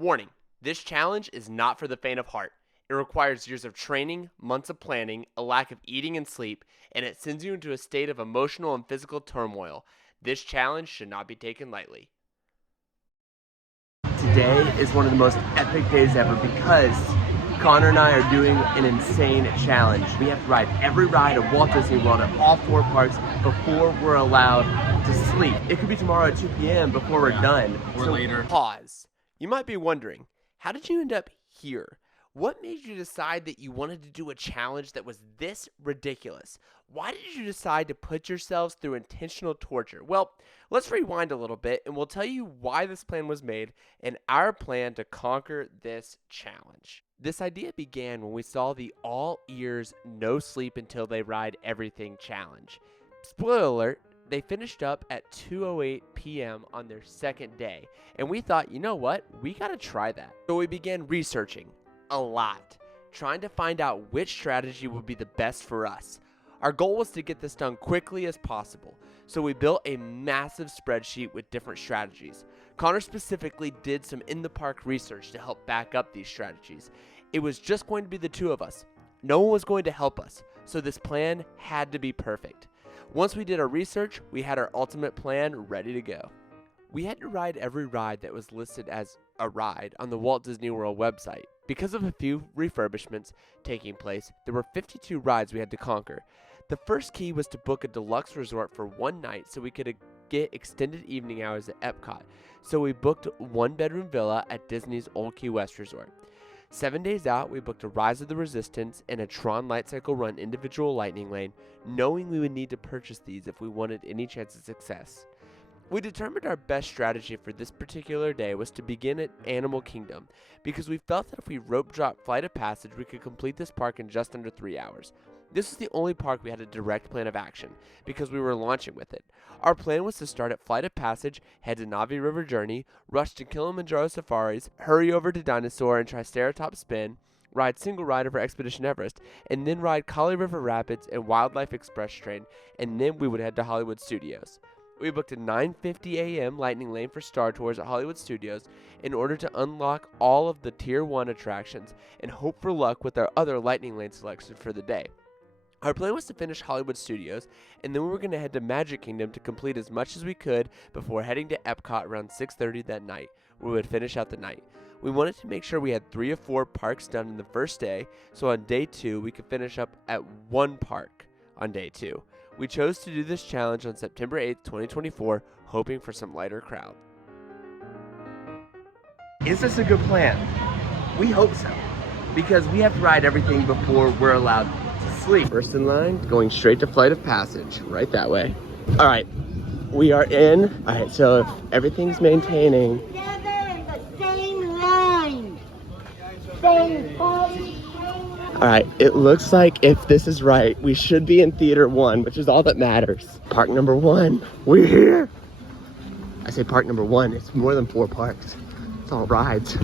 Warning, this challenge is not for the faint of heart. It requires years of training, months of planning, a lack of eating and sleep, and it sends you into a state of emotional and physical turmoil. This challenge should not be taken lightly. Today is one of the most epic days ever because Connor and I are doing an insane challenge. We have to ride every ride at Walt Disney World at all 4 parks before we're allowed to sleep. It could be tomorrow at 2 p.m. before we're done. Or later. Pause. You might be wondering, how did you end up here? What made you decide that you wanted to do a challenge that was this ridiculous? Why did you decide to put yourselves through intentional torture? Well, let's rewind a little bit and we'll tell you why this plan was made and our plan to conquer this challenge. This idea began when we saw the all ears, no sleep until they ride everything challenge. Spoiler alert, they finished up at 2:08 p.m. on their second day, and we thought, you know what, we gotta try that. So we began researching a lot, trying to find out which strategy would be the best for us. Our goal was to get this done quickly as possible, so we built a massive spreadsheet with different strategies. Connor specifically did some in-the-park research to help back up these strategies. It was just going to be the two of us. No one was going to help us, so this plan had to be perfect. Once we did our research, we had our ultimate plan ready to go. We had to ride every ride that was listed as a ride on the Walt Disney World website. Because of a few refurbishments taking place, there were 52 rides we had to conquer. The first key was to book a deluxe resort for one night so we could get extended evening hours at Epcot. So we booked a 1-bedroom villa at Disney's Old Key West Resort. 7 days out, we booked a Rise of the Resistance and a Tron Light Cycle Run individual lightning lane, knowing we would need to purchase these if we wanted any chance of success. We determined our best strategy for this particular day was to begin at Animal Kingdom, because we felt that if we rope dropped Flight of Passage, we could complete this park in just under 3 hours. This was the only park we had a direct plan of action, because we were launching with it. Our plan was to start at Flight of Passage, head to Navi River Journey, rush to Kilimanjaro Safaris, hurry over to Dinosaur and Triceratops Spin, ride Single Ride over Expedition Everest, and then ride Kali River Rapids and Wildlife Express Train, and then we would head to Hollywood Studios. We booked a 9:50 a.m. lightning lane for Star Tours at Hollywood Studios in order to unlock all of the Tier 1 attractions and hope for luck with our other lightning lane selection for the day. Our plan was to finish Hollywood Studios, and then we were going to head to Magic Kingdom to complete as much as we could before heading to Epcot around 6:30 that night, where we would finish out the night. We wanted to make sure we had 3 or 4 parks done in the first day, so on day 2 we could finish up at 1 park on day 2. We chose to do this challenge on September 8th, 2024, hoping for some lighter crowd. Is this a good plan? We hope so, because we have to ride everything before we're allowed to sleep. First in line, going straight to Flight of Passage, right that way. All right, we are in. All right, so if everything's maintaining. Together in the same line. Same party. All right, it looks like if this is right, we should be in Theater 1, which is all that matters. Park number 1, we're here. I say park number 1, it's more than 4 parks. It's all rides.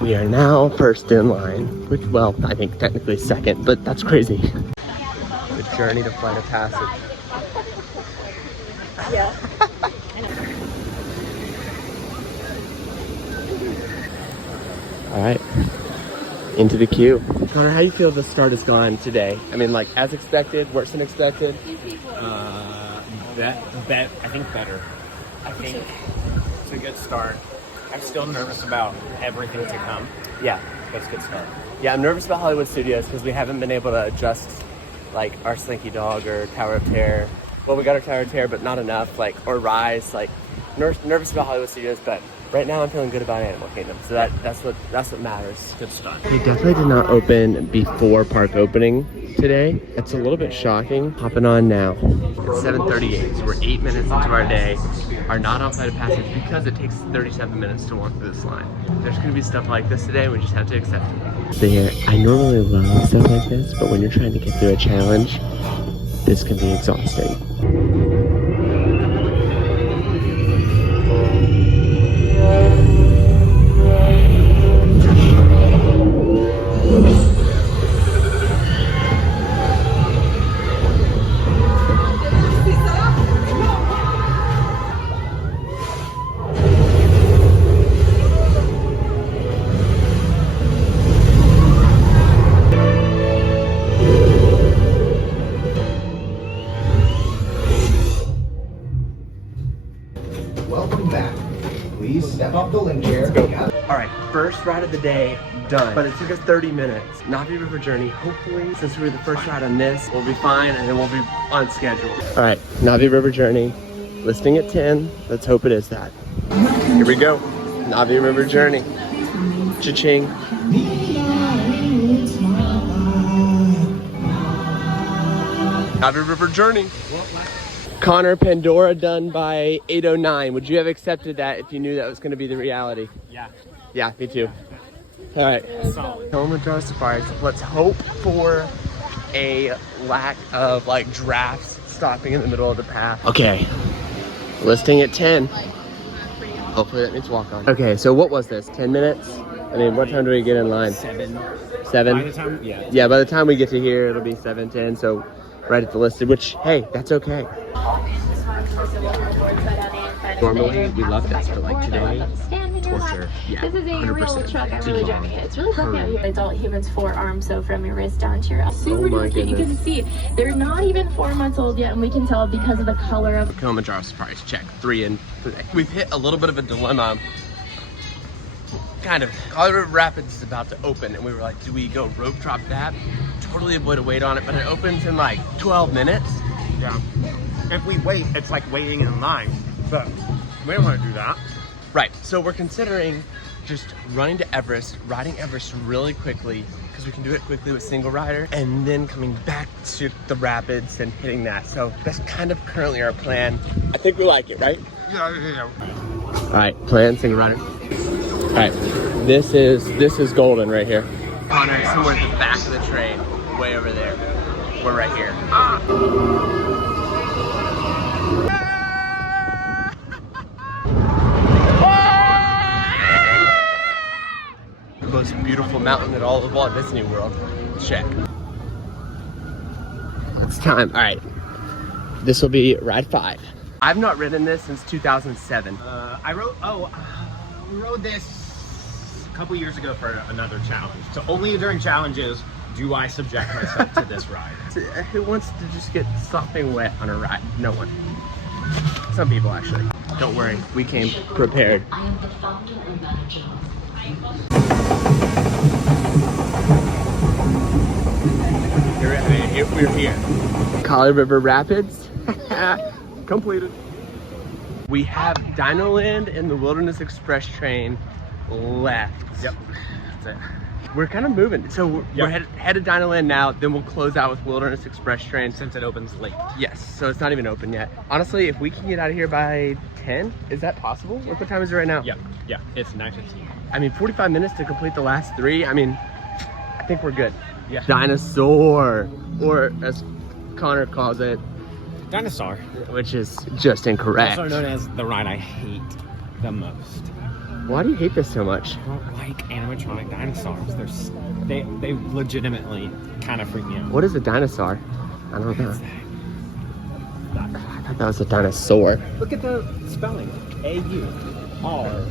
We are now first in line, which, well, I think technically second, but that's crazy. The journey to Flight of Passage. Yeah. All right, into the queue. Connor, how do you feel the start has gone today? I mean, like, as expected, worse than expected? I think better. I think it's a good start. I'm still nervous about everything to come, Yeah. but it's a good start. Yeah, I'm nervous about Hollywood Studios because we haven't been able to adjust, like, our Slinky Dog or Tower of Terror. Well, we got our Tower of Terror, but not enough, like, or Rise. Like, nervous about Hollywood Studios, but right now I'm feeling good about Animal Kingdom, so that's what matters. Good start. They definitely did not open before park opening today. It's a little bit shocking. Hopping on now. It's 7:38, so we're 8 minutes into our day. Are not on Flight of Passage because it takes 37 minutes to walk through this line. There's gonna be stuff like this today, we just have to accept it. So yeah, I normally love stuff like this, but when you're trying to get through a challenge, this can be exhausting. step up the link chair. All right, first ride of the day done, but it took us 30 minutes. Navi River Journey. Hopefully, since we were the first ride on this, we'll be fine and then we'll be on schedule. All right, Navi River Journey, listing at 10. Let's hope it is that. Here we go, Navi River Journey. Cha-ching. Navi River Journey. Connor, Pandora done by 8:09. Would you have accepted that if you knew that was going to be the reality? Yeah. Yeah, me too. All right. Solid. Kilimanjaro Safaris. Let's hope for a lack of like drafts stopping in the middle of the path. Okay. Listing at 10. Hopefully that means walk on. Okay, so what was this? 10 minutes? I mean, what time do we get in line? 7. 7? By the time, yeah. Yeah, by the time we get to here, it'll be 7:10. So right at the listed, which, hey, that's okay. Normally, we love this, but like today, torture. Yeah, This is a real 100%. truck. I'm really driving it. It's really heavy out here. Adult humans forearm, so from your wrist down to your elbow. Super my delicate. You can goodness. see they're not even 4 months old yet, and we can tell because of the color of. Kilimanjaro Safaris, check. 3 in today. We've hit a little bit of a dilemma. Kind of. Colorado Rapids is about to open, and we were like, do we go rope drop that? Totally avoid a wait on it, but it opens in like 12 minutes. Yeah. If we wait, it's like waiting in line. But we don't want to do that. Right, so we're considering just running to Everest, riding Everest really quickly, because we can do it quickly with single rider, and then coming back to the rapids and hitting that. So that's kind of currently our plan. I think we like it, right? Yeah. All right, plan, single rider. All right, this is golden right here. Connor is somewhere at the back of the train, way over there. We're right here. The most beautiful mountain in all of Walt Disney World. Check. It's time. All right, this will be ride 5. I've not ridden this since 2007. We rode this a couple years ago for another challenge. So only during challenges do I subject myself to this ride. Who wants to just get sopping wet on a ride? No one. Some people actually. Don't worry, we came prepared. I am the founder and manager. We're here. Colorado River Rapids. Completed. We have Dino Land and the Wilderness Express train left. Yep. That's it. We're kind of moving. So we're headed to Dino Land now, then we'll close out with Wilderness Express train. Since it opens late. Yes, so it's not even open yet. Honestly, if we can get out of here by 10, is that possible? What time is it right now? Yeah. It's 9:15. I mean, 45 minutes to complete the last 3. I mean, I think we're good. Yeah. Dinosaur, or as Connor calls it, Dinosaur. which is just incorrect. Also known as the ride I hate the most. Why do you hate this so much? I don't like animatronic dinosaurs. They legitimately kind of freak me out. What is a dinosaur? I don't know. I thought that was a dinosaur. Look at the spelling. A-U-R.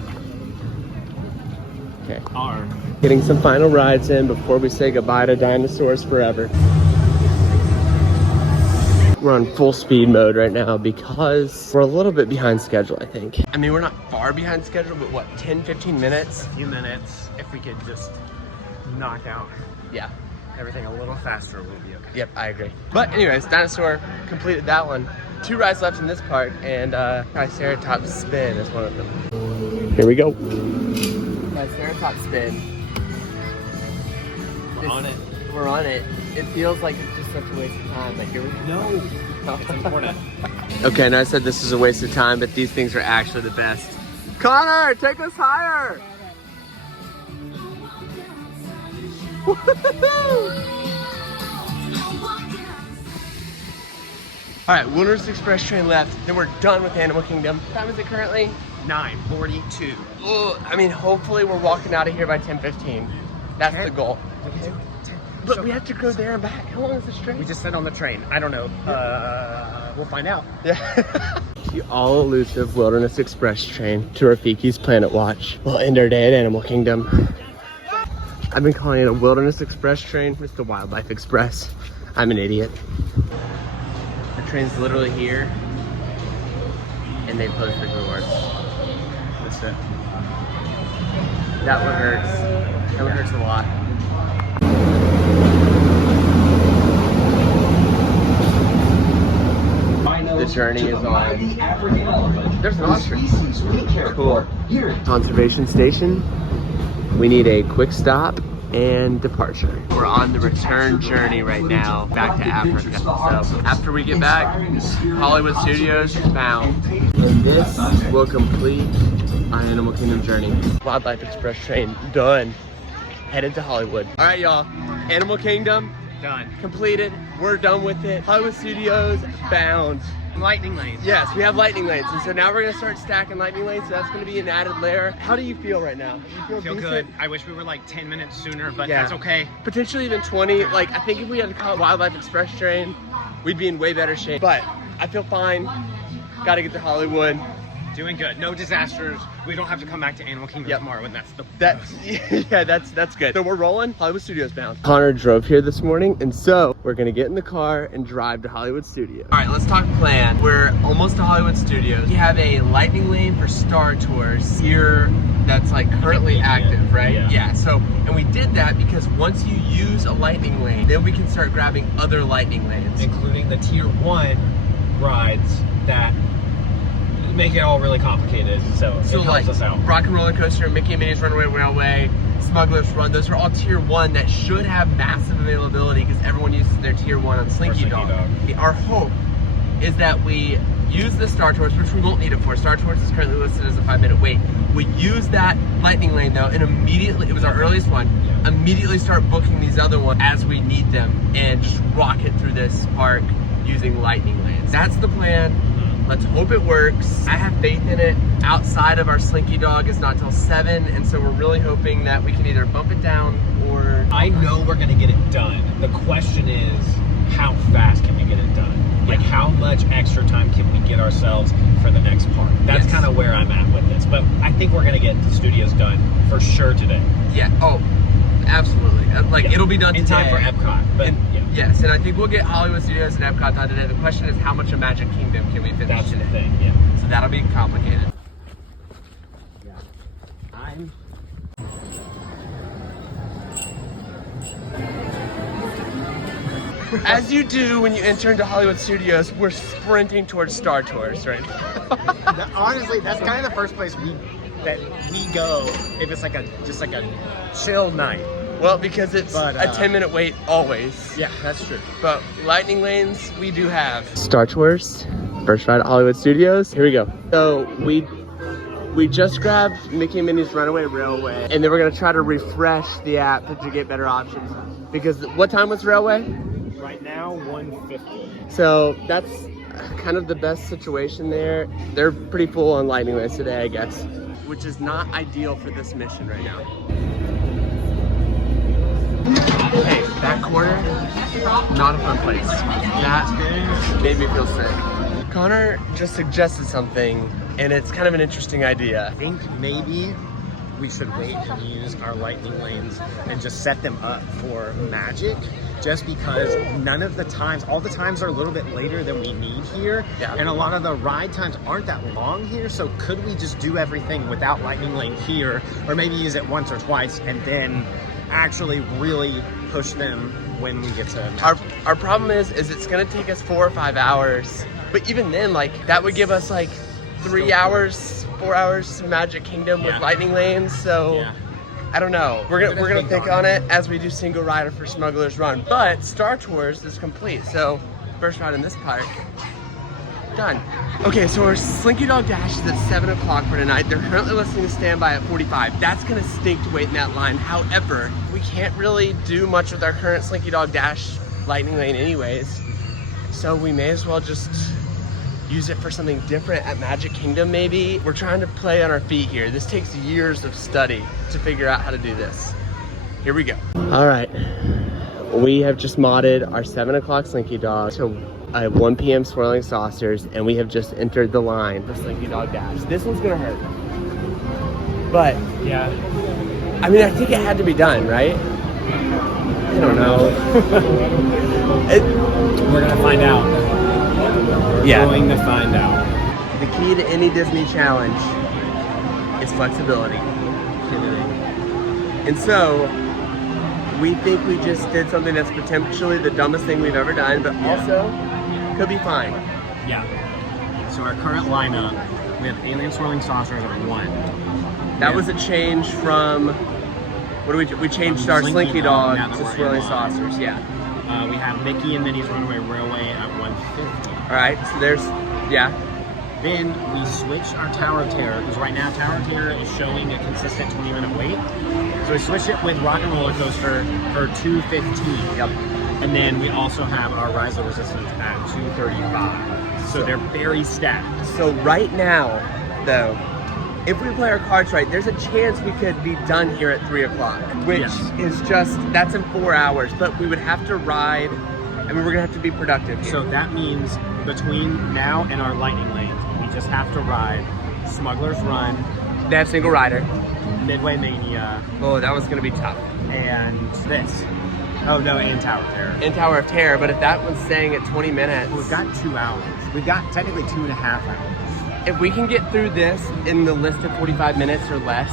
Okay. R. Getting some final rides in before we say goodbye to dinosaurs forever. We're on full speed mode right now because we're a little bit behind schedule, I think. I mean, we're not far behind schedule, but what, 10, 15 minutes? A few minutes. If we could just knock out Yeah. everything a little faster, we'll be okay. Yep, I agree. But anyways, dinosaur completed that one. 2 rides left in this park, and Triceratops spin is one of them. Here we go. Triceratops spin. We're on it. We're on it. It feels like it's just such a waste of time. Like, here we No. It's important. Okay, and I said this is a waste of time, but these things are actually the best. Connor, take us higher! Alright, Wilderness Express train left, then we're done with Animal Kingdom. What time is it currently? 9:42. I mean, hopefully we're walking out of here by 10:15. That's the goal. But we have to go there and back. How long is this train? We just sit on the train. I don't know. We'll find out. Yeah. The all-elusive Wilderness Express train to Rafiki's Planet Watch. We'll end our day at Animal Kingdom. I've been calling it a Wilderness Express train. It's the Wildlife Express. I'm an idiot. The train's literally here, and they closed the doors. That's it. That one hurts. That one hurts a lot. The journey is on. There's an ostrich. Cool. Conservation station. We need a quick stop and departure. We're on the return journey right now back to Africa. So after we get back, Hollywood Studios is bound. And this will complete our Animal Kingdom journey. Wildlife Express train done. Headed to Hollywood. All right, y'all. Animal Kingdom Done. completed. We're done with it. Hollywood Studios bound. Lightning lanes. Yes, we have lightning lanes, and so now we're gonna start stacking lightning lanes. So that's gonna be an added layer. How do you feel right now? Do you Feel decent? good. I wish we were like 10 minutes sooner, but Yeah. that's okay. Potentially even 20. Like, I think if we had to call it Wildlife Express train, we'd be in way better shape. But I feel fine. Gotta get to Hollywood. Doing good. No disasters. We don't have to come back to Animal Kingdom Yep. tomorrow, and that's the That's yeah, that's good. So we're rolling. Hollywood Studios bound. Connor drove here this morning, and so we're gonna get in the car and drive to Hollywood Studios. All right, let's talk plan. We're almost to Hollywood Studios. We have a lightning lane for Star Tours here that's like currently active, right? Yeah. So, and we did that because once you use a lightning lane, then we can start grabbing other lightning lanes. including the tier 1 rides that make it all really complicated. So it So helps like us out. Rock and Roller Coaster, Mickey and Minnie's Runaway Railway, Smuggler's Run, those are all tier 1 that should have massive availability because everyone uses their tier 1 on Slinky Slinky Dog. Dog. Our hope is that we use the Star Tours, which we won't need it for. Star Tours is currently listed as a 5-minute wait. We use that lightning lane though, and immediately, it was our earliest one, immediately start booking these other ones as we need them and just rocket through this park using lightning lanes. That's the plan. Let's hope it works. I have faith in it. Outside of our Slinky Dog is not till 7, and so we're really hoping that we can either bump it down or... I know we're gonna get it done. The question is, how fast can we get it done? Like, how much extra time can we get ourselves for the next part? That's Yes. kind of where I'm at with this. But I think we're gonna get the studios done for sure today. Yeah, oh, absolutely. Like, it'll be done in today. time for Epcot. But And, yeah, yes, and I think we'll get Hollywood Studios and Epcot done today. The question is, how much of Magic Kingdom can we finish that's today? the thing. Yeah. So that'll be complicated. I'm As you do when you enter into Hollywood Studios, we're sprinting towards Star Tours right now. honestly, that's kind of the first place we go if it's like just like a chill night. Well, because it's But, a 10-minute wait always. Yeah, that's true. But lightning lanes, we do have. Star Tours, first ride at Hollywood Studios. Here we go. So we just grabbed Mickey and Minnie's Runaway Railway, and then we're gonna try to refresh the app to get better options. Because what time was Railway? Right now, 150. So that's kind of the best situation there. They're pretty full on lightning lanes today, I guess. Which is not ideal for this mission right now. Hey, that corner, not a fun place. That made me feel sick. Connor just suggested something, and it's kind of an interesting idea. I think maybe we should wait and use our lightning lanes and just set them up for Magic, just because all the times are a little bit later than we need here. Yeah. And a lot of the ride times aren't that long here, so could we just do everything without lightning lane here, or maybe use it once or twice and then actually really push them when we get to Magic? Our problem is it's gonna take us 4 or 5 hours, but even then, like, that would give us like 3 hours, 4 hours to Magic Kingdom with Yeah. lightning lanes. So Yeah. I don't know. We're gonna think on it as we do single rider for Smuggler's Run. But Star Tours is complete, so first ride in this park done. Okay, so our Slinky Dog Dash is at 7 o'clock for tonight. They're currently listing a standby at 45. That's gonna stink to wait in that line. However, we can't really do much with our current Slinky Dog Dash lightning lane anyways. So we may as well just use it for something different at Magic Kingdom maybe. We're trying to play on our feet here. This takes years of study to figure out how to do this. Here we go. All right, we have just modded our 7 o'clock Slinky Dog to 1 p.m. Swirling Saucers, and we have just entered the line for Slinky Dog Dash. This one's gonna hurt. But, Yeah. I mean, I think it had to be done, right? I don't know. We're gonna find out. We're Yeah. going to find out. The key to any Disney challenge is flexibility. And so we think we just did something that's potentially the dumbest thing we've ever done, but also could be fine. Yeah. So our current lineup, we have alien swirling saucers at 1. That was a change from, what do we changed From our Slinky Slinky Dog, Dog now that to we're in Swirling one. Saucers, yeah. We have Mickey and Minnie's Runaway Railway at 150. All right, so there's, yeah. Then we switch our Tower of Terror, because right now Tower of Terror is showing a consistent 20-minute wait. So we switched it with Rock and Roller Coaster for 215. Yep. And then we also have our Rise of Resistance at 235. So they're very stacked. So right now, though, if we play our cards right, there's a chance we could be done here at 3 o'clock, which Yes. is just, that's in 4 hours, but we would have to ride, I mean, we're gonna have to be productive here. So that means between now and our lightning lanes, we just have to ride Smuggler's Run, They have single rider. Midway Mania, Oh, that was gonna be tough. and this. Oh no, and Tower of Terror. And Tower of Terror, but if that one's staying at 20 minutes, We've got 2 hours. We've got technically 2.5 hours. if we can get through this in the listed 45 minutes or less,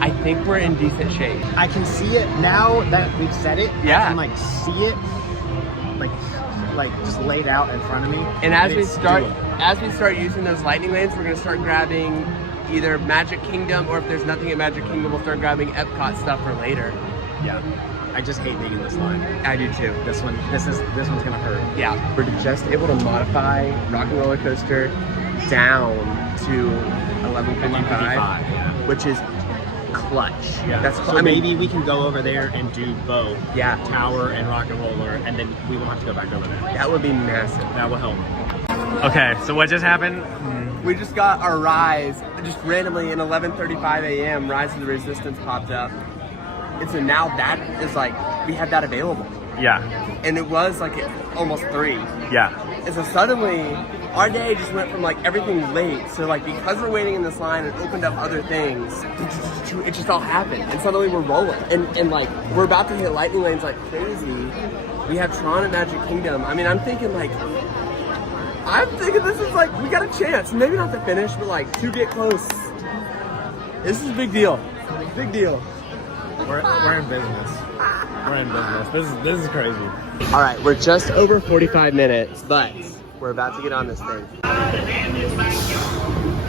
I think we're in decent shape. I can see it now that we've said it. Yeah. I can like see it, like just laid out in front of me. And as we it's start, doable. using those lightning lanes, we're gonna start grabbing either Magic Kingdom, or if there's nothing at Magic Kingdom, we'll start grabbing Epcot stuff for later. Yeah. I just hate being in this line. I do too. This one's gonna hurt. Yeah, we're just able to modify Rock and Roller Coaster down to 11:55, yeah. which is clutch. Yeah. That's So I mean, maybe we can go over there and do both. Yeah. Tower and Rock and Roller, and then we won't have to go back over there. that would be massive. That will help. Okay, so what just happened? We just got our Rise, just randomly in 11:35 a.m. Rise of the Resistance popped up, and so now that is like we had that available, Yeah. and it was like at almost 3. Yeah. And so suddenly, our day just went from like everything late. So like because we're waiting in this line and opened up other things, it just all happened. And suddenly we're rolling. And like we're about to hit lightning lanes like crazy. We have Tron and Magic Kingdom. I mean, I'm thinking this is like, we got a chance. Maybe not to finish, but like to get close. This is a big deal. Big deal. We're in business. We're in business. This is crazy. All right, we're just over 45 minutes, but we're about to get on this thing.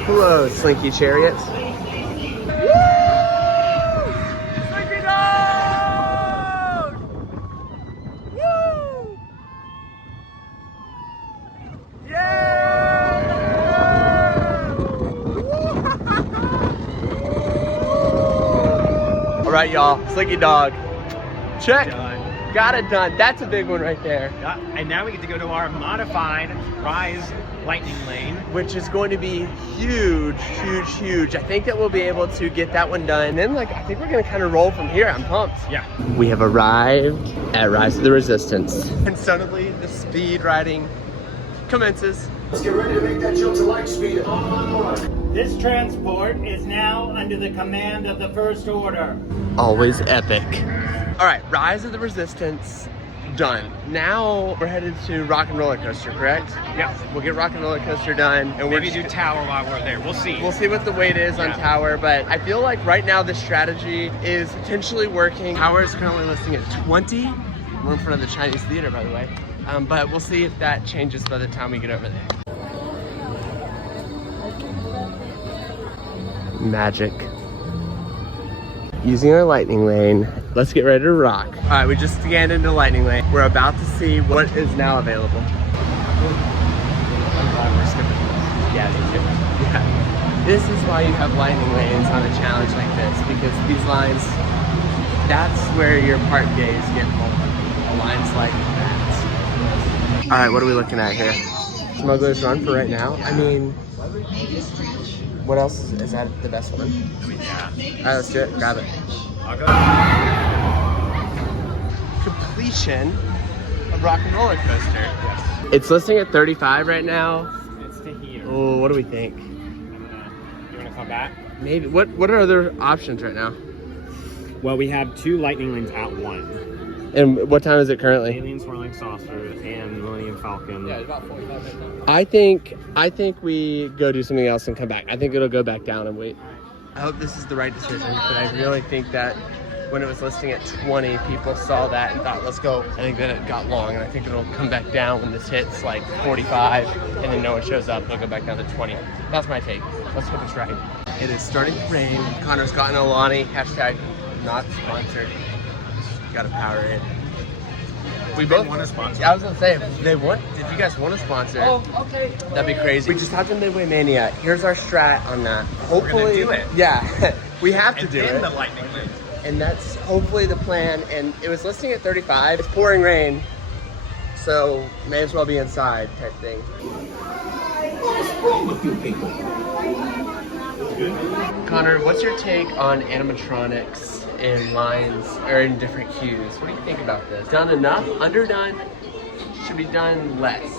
Hello, Slinky Chariots. Woo! Slinky Dog! Woo! Yeah! All right, y'all, Slinky Dog. Check. Done. Got it done. That's a big one right there. Yeah, and now we get to go to our modified Rise Lightning Lane. Which is going to be huge, huge, huge. I think that we'll be able to get that one done. And then I think we're gonna kind of roll from here. I'm pumped. Yeah. We have arrived at Rise of the Resistance. And suddenly the speed riding commences. Let's get ready to make that jump to light speed. This transport is now under the command of the First Order. Always epic. All right, Rise of the Resistance, done. Now we're headed to Rock and Roller Coaster, correct? Yep. We'll get Rock and Roller Coaster done. And Maybe do Tower while we're there. We'll see. We'll see what the weight is on Yeah. Tower, but I feel like right now this strategy is potentially working. Tower is currently listing at 20. We're in front of the Chinese Theater, by the way. But we'll see if that changes by the time we get over there. Magic. Using our lightning lane, let's get ready to rock. All right, we just scanned into lightning lane. We're about to see what is now available. Yeah, me too. Yeah. This is why you have lightning lanes on a challenge like this, because these lines, that's where your park days get full. Lines like that. All right, what are we looking at here? Smuggler's Run for right now. I mean, what else? Is that the best one? Yeah. All right, let's do it. Grab it. I'll go. Completion of Rock and Roller Coaster. Yes. It's listing at 35 right now. It's to here. Oh, what do we think? You wanna come back? Maybe. What are other options right now? Well, we have 2 lightning lanes at 1. And what time is it currently? Alien Swirling Saucer and Millennium Falcon. Yeah, about 45 minutes. I think we go do something else and come back. I think it'll go back down and wait. I hope this is the right decision, but I really think that when it was listing at 20, people saw that and thought, let's go. I think that it got long, and I think it'll come back down when this hits like 45, and then no one shows up, it'll go back down to 20. That's my take. Let's hope it's right. It is starting to rain. Connor's gotten Alani, hashtag not sponsored. Gotta power it. We both want a sponsor. Yeah, I was gonna say, if you guys want a sponsor, okay. that'd be crazy. We just have to Midway Mania. Here's our strat on that. Hopefully, We're gonna do it. Yeah, we have to And do then it. the lightning lane. And that's hopefully the plan. And it was listing at 35. It's pouring rain, so may as well be inside type thing. What's wrong with you people? Connor, what's your take on animatronics in lines or in different queues? What do you think about this? Done enough? Underdone? Should be done less?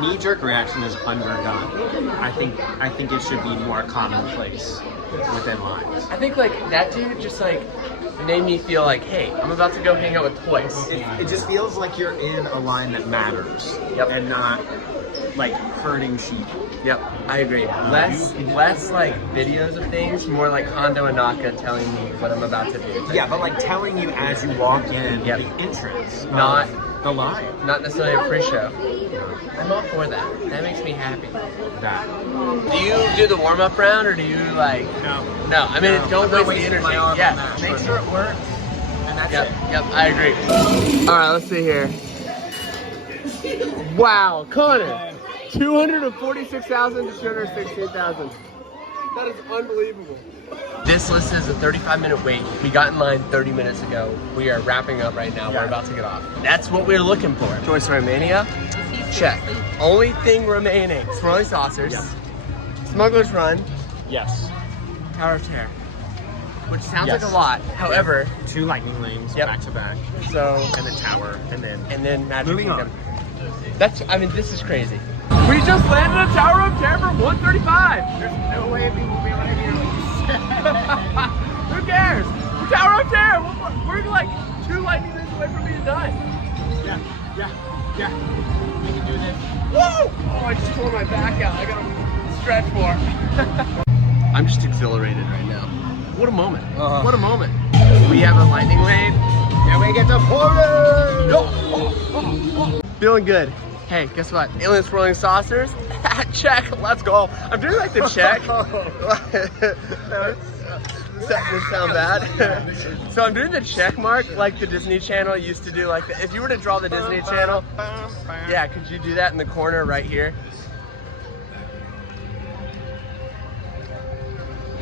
Knee-jerk reaction is underdone. I think it should be more commonplace within lines. I think like that dude just like made me feel like, hey, I'm about to go hang out with toys. It just feels like you're in a line that matters. Yep. And not like herding sheep. Yep, I agree. Less like videos of things, more like Hondo and Naka telling me what I'm about to do. Yeah, but like telling you as you walk in Yep. the entrance, Not the line. Not necessarily a pre-show. I'm all for that. That makes me happy. That. Do you do the warm-up round or do you like? No. No, I mean, No, don't I'm not waste the wasting energy. my arm on Yeah, that. make sure it works. And that's Yep, it. yep, I agree. All right, let's see here. Wow, Connor, 246,000 to 216,000. That is unbelievable. This list is a 35-minute wait. We got in line 30 minutes ago. We are wrapping up right now. We're about to get off. That's what we're looking for. Toy Story Mania, check. Only thing remaining, Swirly Saucers, Yep. Smuggler's Run, Yes. Tower of Terror, which sounds Yes. like a lot. However, 2 lightning lanes Yep. back to back. so, And then tower. And then Magic Moving Kingdom. This is crazy. We just landed at Tower of Terror for 135. there's no way we will be right here. Who cares? We're Tower of Terror. We're like 2 lightning lanes away from being done. Yeah. We can do this. Woo! Oh, I just tore my back out. I gotta stretch more. I'm just exhilarated right now. What a moment. What a moment. We have a lightning lane. Then we get to party! Feeling good. Hey, guess what? Alien Swirling Saucers. Check. Let's go. I'm doing like the check. That doesn't sound bad. So I'm doing the check mark like the Disney Channel used to do. Like if you were to draw the Disney Channel, yeah, could you do that in the corner right here?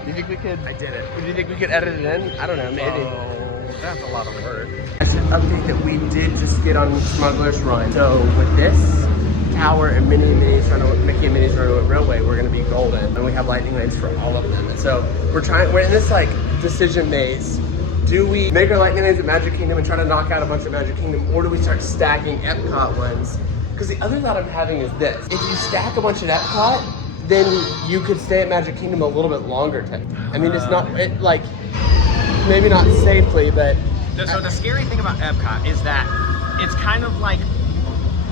Do you think we could? I did it. Do you think we could edit it in? I don't know, maybe. Oh, that's a lot of work. I should update that we did just get on Smuggler's Run. So with this tower and Mickey and Minnie's Runaway Railway, we're gonna be golden, and we have lightning lanes for all of them. And so we're in this like decision maze. Do we make our lightning lanes at Magic Kingdom and try to knock out a bunch of Magic Kingdom, or do we start stacking Epcot ones? Because the other thought I'm having is this: if you stack a bunch at Epcot, then you could stay at Magic Kingdom a little bit longer. I mean, it's not like maybe not safely, but. So the scary thing about Epcot is that it's kind of like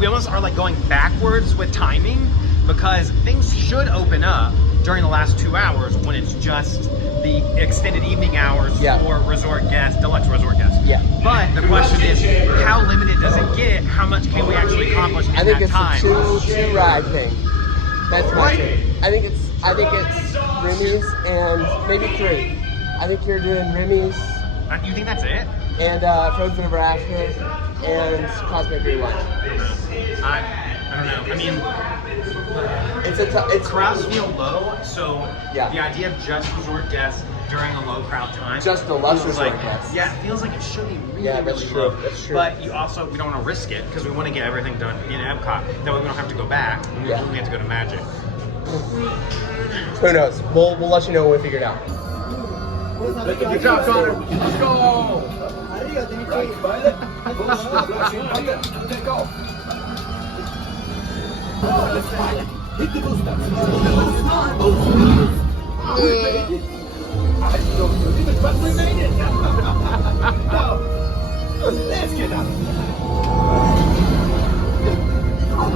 we almost are like going backwards with timing, because things should open up during the last 2 hours when it's just the extended evening hours for resort guests, deluxe resort guests. Yeah. But the question is, how limited does it get? How much can we actually accomplish in I think that it's time? a two ride thing. That's my take. I think it's Remy's and maybe 3. I think you're doing Remy's You think that's it? and Frozen Ever After and Cosmic Rewind. I don't know. I mean, It's crowds feel low, so Yeah. the idea of just resort guests during a low crowd time. Just deluxe feels resort like, guests. Yeah, it feels like it should be really, Yeah, that's really true. low. That's true. But we don't want to risk it because we want to get everything done in Epcot. That way we don't have to go back. And Yeah. we have to go to Magic. Who knows? We'll let you know when we figure it out. Good job, Connor. Let's go.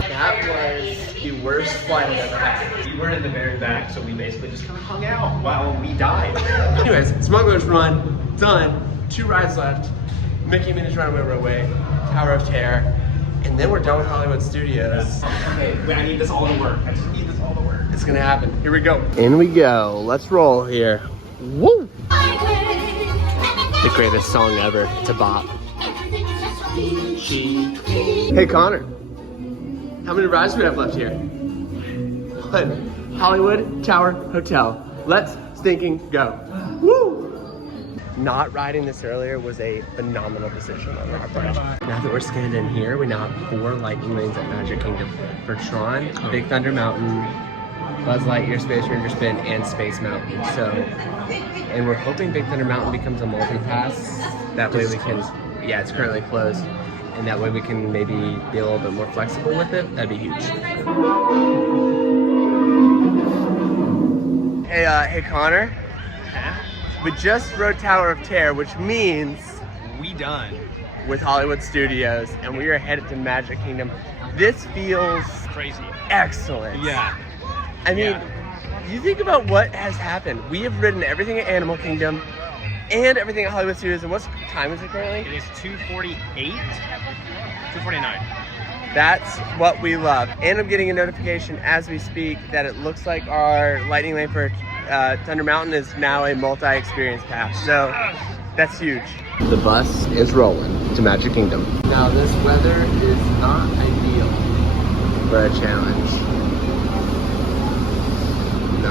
That was the worst flight I've ever had. we're in the very back, so we basically just kind of hung out while we died. Anyways, Smuggler's Run, done. 2 rides left. Mickey Minnie's Runaway Railway, Tower of Terror, and then we're done with Hollywood Studios. Okay, I need this all to work. I just need this all to work. It's gonna happen. Here we go. In we go. Let's roll here. Woo! The greatest song ever. It's a bop. Hey Connor, how many rides do we have left here? 1. Hollywood Tower Hotel. Let's stinking go. Woo! Not riding this earlier was a phenomenal decision on our part. Now that we're scanned in here, we now have 4 lightning lanes at Magic Kingdom. For Tron, Big Thunder Mountain, Buzz Lightyear Space Ranger Spin, and Space Mountain. So, and we're hoping Big Thunder Mountain becomes a multi-pass. That way we can, yeah, it's currently closed. And that way we can maybe be a little bit more flexible with it. That'd be huge. Hey Connor. Huh? We just rode Tower of Terror, which means We done. with Hollywood Studios, and we are headed to Magic Kingdom. This feels Crazy. excellent. Yeah. I mean, Yeah. you think about what has happened. We have ridden everything at Animal Kingdom and everything at Hollywood Studios. And what time is it currently? It is 2:48. 2:49. That's what we love. And I'm getting a notification as we speak that it looks like our lightning lane for Thunder Mountain is now a multi-experience pass. So that's huge. The bus is rolling to Magic Kingdom. Now this weather is not ideal for a challenge. No.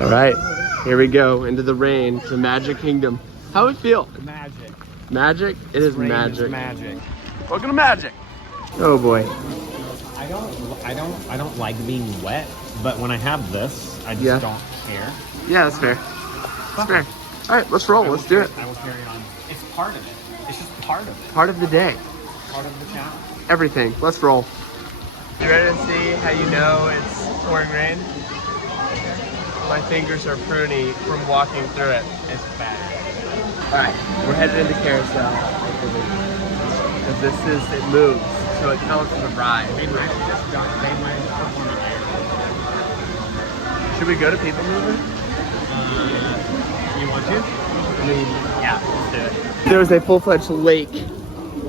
All right, here we go into the rain to Magic Kingdom. How it feel? Magic. Magic? It is Rain magic. Is magic. Welcome to Magic. Oh boy. I don't like being wet, but when I have this, I just don't care. Yeah, that's fair. That's fair. All right, let's roll. Let's do it. I will carry on. It's part of it. It's just part of it. Part of the day. Part of the challenge. Everything. Let's roll. You ready to see how you know it's pouring rain? My fingers are pruny from walking through it. It's bad. All right, we're headed into Carousel. Because it moves, so it counts as a ride. They might perform it. Should we go to People Mover? You want to? I mean, yeah, let's do it. There's a full-fledged lake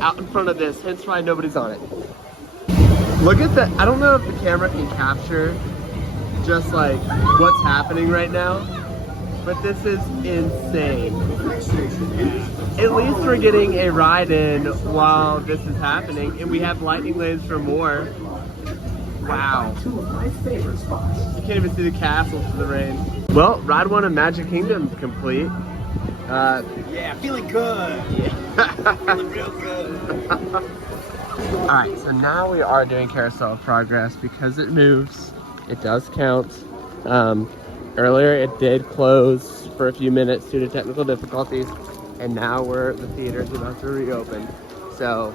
out in front of this, hence why nobody's on it. Look at that. I don't know if the camera can capture just like what's happening right now, but this is insane. At least we're getting a ride in while this is happening, and we have lightning lanes for more. Wow. You can't even see the castle for the rain. Well, ride 1 of Magic Kingdom complete. Yeah, feeling good. Feeling real good. Alright, so now we are doing Carousel of Progress because it moves. It does count. Earlier it did close for a few minutes due to technical difficulties, and now the theater's about to reopen. So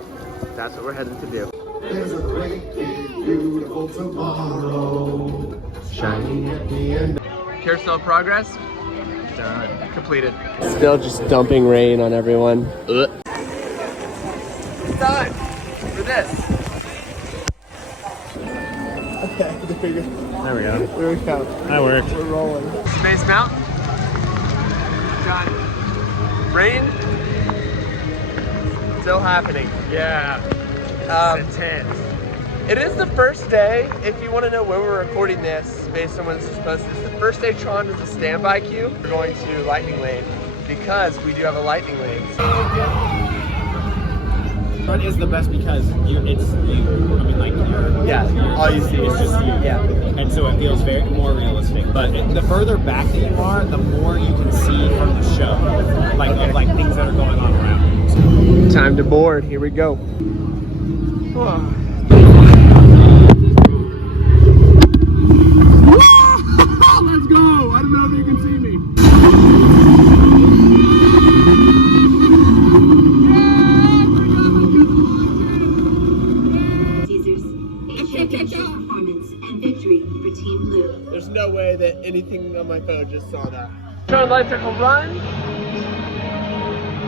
that's what we're headed to do. There's a great big beautiful tomorrow shining at the end. Carousel of Progress? Done. Completed. Still just dumping rain on everyone. Ugh. It's time for this. Okay, there we go. There we go. There we go. That worked. We're rolling. Space Mountain. Done. Rain. Still happening. Yeah. It's intense. It is the first day, if you want to know when we're recording this, based on when this is posted, it's the first day Tron is a standby queue. We're going to Lightning Lane because we do have a Lightning Lane. Tron is the best because I mean, All you see is just you. Yeah. and so it feels more realistic. But the further back that you are, the more you can see from the show, like things that are going on around you. Time to board. Here we go. Let's go! I don't know if you can see me. Performance and victory for Team Blue. There's no way that anything on my phone just saw that. Turn light circle run.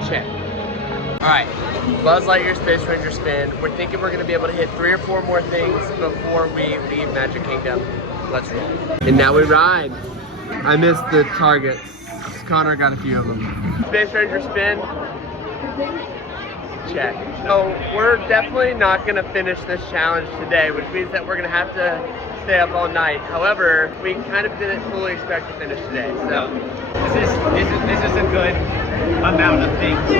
Check. Alright, Buzz Lightyear Space Ranger Spin. We're thinking we're going to be able to hit 3 or 4 more things before we leave Magic Kingdom. Let's roll. And now we ride. I missed the targets. Connor got a few of them. Space Ranger spin. Check. So we're definitely not gonna finish this challenge today, which means that we're gonna have to stay up all night. However, we kind of didn't fully expect to finish today. So This is a good amount of things to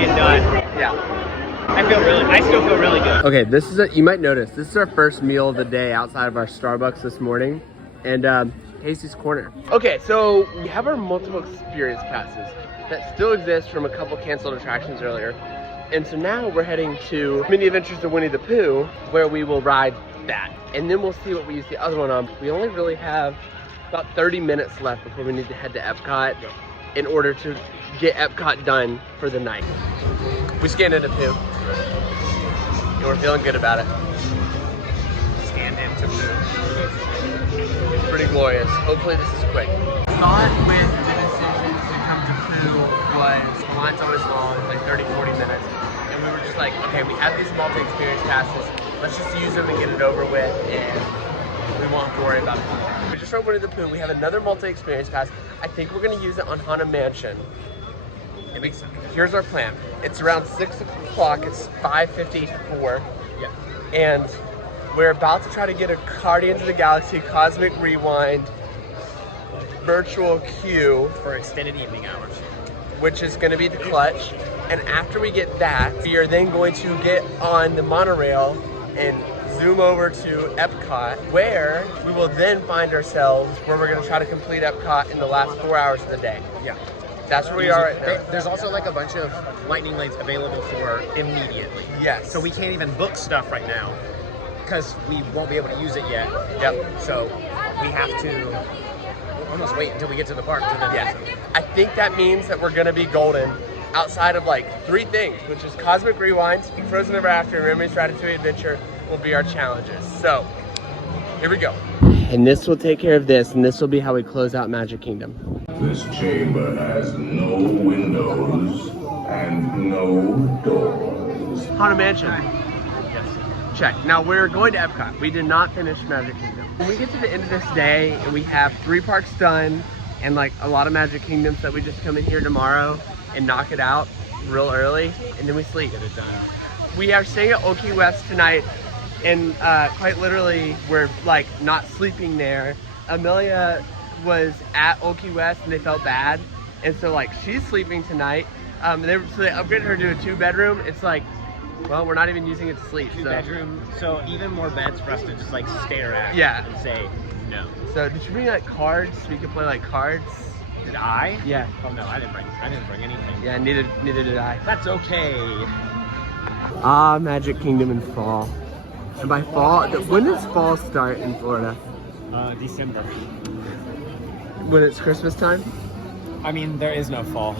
get done. yeah. I still feel really good. Okay, this is you might notice, this is our first meal of the day outside of our Starbucks this morning. And Casey's Corner. Okay, so we have our multiple experience passes that still exist from a couple canceled attractions earlier. And so now we're heading to Mini Adventures of Winnie the Pooh, where we will ride that. And then we'll see what we use the other one on. We only really have about 30 minutes left before we need to head to Epcot in order to get Epcot done for the night. We scanned into Pooh, and we're feeling good about it. Stand into Pooh. Pretty glorious. Hopefully this is quick. Thought with the decision to come to Pooh was the line's always long, it's like 30, 40 minutes. And we were just like, okay, we have these multi-experience passes. Let's just use them and get it over with, and we won't have to worry about it. We just rode Winnie the Pooh. We have another multi-experience pass. I think we're gonna use it on Haunted Mansion. Here's our plan. It's around 6 o'clock. It's 5:54. Yeah. And we're about to try to get a Guardians of the Galaxy Cosmic Rewind virtual queue For extended evening hours. which is going to be the clutch. And after we get that, we are then going to get on the monorail and zoom over to Epcot, where we will then find ourselves where we're going to try to complete Epcot in the last 4 hours of the day. Yeah. That's where we are right now. There's also like a bunch of lightning lanes available for immediately. Yes. So we can't even book stuff right now because we won't be able to use it yet. Yep. So we have to almost wait until we get to the park to then Yeah. use it. I think that means that we're going to be golden outside of like 3 things, which is Cosmic Rewind, Frozen Ever After, and Remy's Ratatouille Adventure will be our challenges. So, here we go. And this will take care of this, and this will be how we close out Magic Kingdom. This chamber has no windows and no doors. Haunted Mansion. Yes. Check. Now we're going to Epcot. We did not finish Magic Kingdom. When we get to the end of this day and we have 3 parks done and like a lot of Magic Kingdoms that we just come in here tomorrow and knock it out real early and then we sleep. Get it done. We are staying at Old Key West tonight, and quite literally we're like not sleeping there. Amelia was at Old Key West and they felt bad, and so like she's sleeping tonight. So they upgraded her to a 2-bedroom. It's like, well, we're not even using it to sleep. 2-bedroom, so even more beds for us to just like stare at. Yeah. And say no. So did you bring like cards so we could play like cards? Did I? Yeah. Oh no, I didn't bring anything. Yeah, neither did I. That's okay. Ah, Magic Kingdom in fall. And by fall, when does fall start in Florida? December. When it's Christmas time? I mean, there is no fall.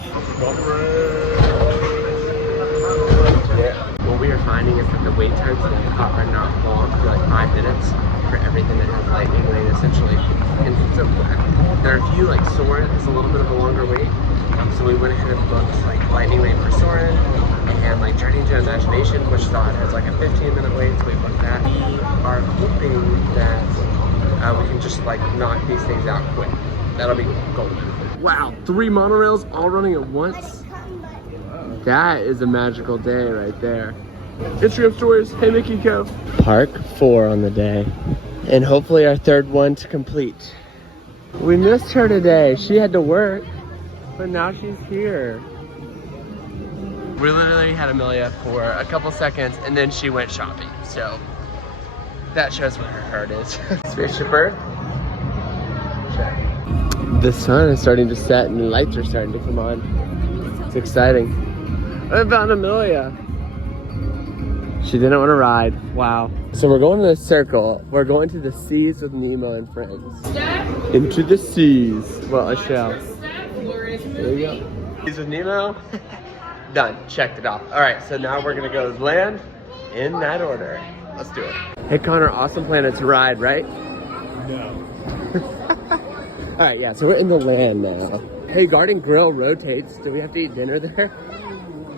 Yeah. What we are finding is that the wait times at Epcot are not long, for like 5 minutes for everything that has lightning lane essentially. And so there are a few like Soarin' is a little bit of a longer wait. So we went ahead and booked like lightning lane for Soarin' and like Journey into Imagination, which thought has like a 15-minute wait, so we booked that. We are hoping that we can just like knock these things out quick. That'll be golden. Wow, 3 monorails all running at once? That is a magical day right there. Instagram stories, hey Mickey Co. Park 4 on the day. And hopefully our 3rd one to complete. We missed her today. She had to work, but now she's here. We literally had Amelia for a couple seconds and then she went shopping. So that shows what her heart is. Spaceship Earth. Check. The sun is starting to set and the lights are starting to come on. It's exciting. What about Amelia? She didn't want to ride. Wow. So we're going to the circle. We're going to the seas with Nemo and friends. Into the seas. Well, a shell. There you go. Seas with Nemo. Done. Checked it off. All right, so now we're going to go land in that order. Let's do it. Hey, Connor, awesome planet to ride, right? No. All right, yeah, so we're in the land now. Hey, Garden Grill rotates. Do we have to eat dinner there?